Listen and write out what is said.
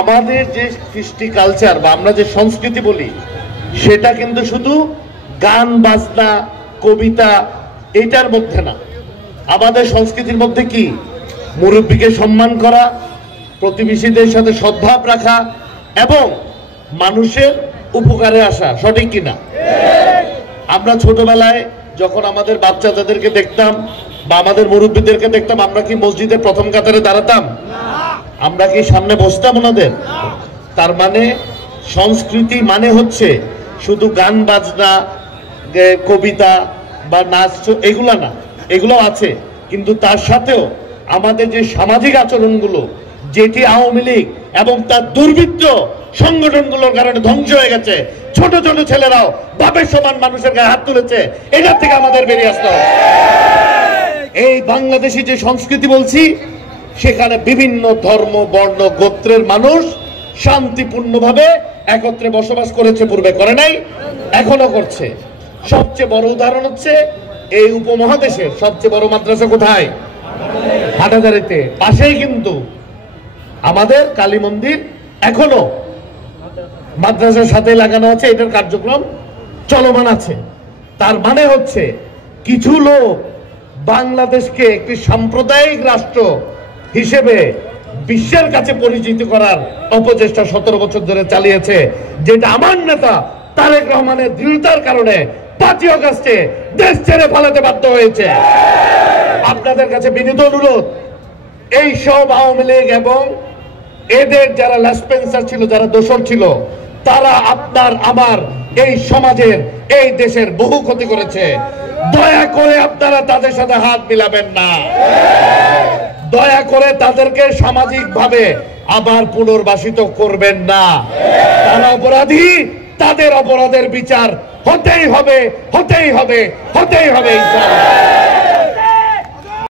আমাদের যে কৃষ্টি কালচার বা আমরা যে সংস্কৃতি বলি সেটা কিন্তু শুধু গান বাজনা কবিতা এটার মধ্যে না। আমাদের সংস্কৃতির মধ্যে কি মুরব্বীকে সম্মান করা, প্রতিবেশীদের সাথে সদ্ভাব রাখা এবং মানুষের উপকারে আসা, সঠিক কিনা? আমরা ছোটবেলায় যখন আমাদের বাচ্চাদেরকে দেখতাম বা আমাদের মুরব্বীদেরকে দেখতাম, আমরা কি মসজিদের প্রথম কাতারে দাঁড়াতাম? আমরা কি সামনে বসতাম ওনাদের? তার মানে সংস্কৃতি মানে হচ্ছে শুধু গান বাজনা কবিতা বা নাচ এগুলা না, এগুলো আছে, কিন্তু তার সাথেও আমাদের যে সামাজিক আচরণগুলো যেটি আওয়ামী লীগ এবং তার দুর্বৃত্ত সংগঠনগুলোর কারণে ধ্বংস হয়ে গেছে, ছোট ছোট ছেলেরাও বাপের সমান মানুষের গায়ে হাত তুলেছে, এটার থেকে আমাদের বেরিয়ে আসতে হবে। এই বাংলাদেশি যে সংস্কৃতি বলছি সেখানে বিভিন্ন ধর্ম বর্ণ গোত্রের মানুষ শান্তিপূর্ণভাবে একত্রে বসবাস করেছে, পূর্বে করে নাই, এখনো করছে। সবচেয়ে বড় উদাহরণ হচ্ছে এই উপমহাদেশের সবচেয়ে বড় মাদ্রাসা কোথায়? হাটাজারিতে, পাশেই কিন্তু আমাদের কালী মন্দির এখনো মাদ্রাসার সাথে লাগানো আছে, এটার কার্যক্রম চলমান আছে। তার মানে হচ্ছে কিছু লোক বাংলাদেশকে একটি সাম্প্রদায়িক রাষ্ট্র হিসেবে বিশ্বের কাছে পরিচিত করার অপচেষ্টা 17 বছর ধরে চালিয়েছে, যেটা আমার নেতা তারেক রহমানের দৃঢ়তার কারণে 5ই আগস্টে দেশ ছেড়ে পালাতে বাধ্য হয়েছে। আপনাদের কাছে বিনীত অনুরোধ, এই সব আওয়ামী লীগ এবং এদের যারা লেসপেন্সার ছিল, যারা দোসর ছিল, তারা আপনার আমার এই সমাজের এই দেশের বহু ক্ষতি করেছে। দয়া করে আপনারা তাদের সাথে হাত মিলাবেন না, দয়া করে তাদেরকে সামাজিকভাবে আবার পুনর্বাসিত করবেন না। তারা অপরাধী, তাদের অপরাধের বিচার হতেই হবে, হতেই হবে, হতেই হবে ইনশাআল্লাহ।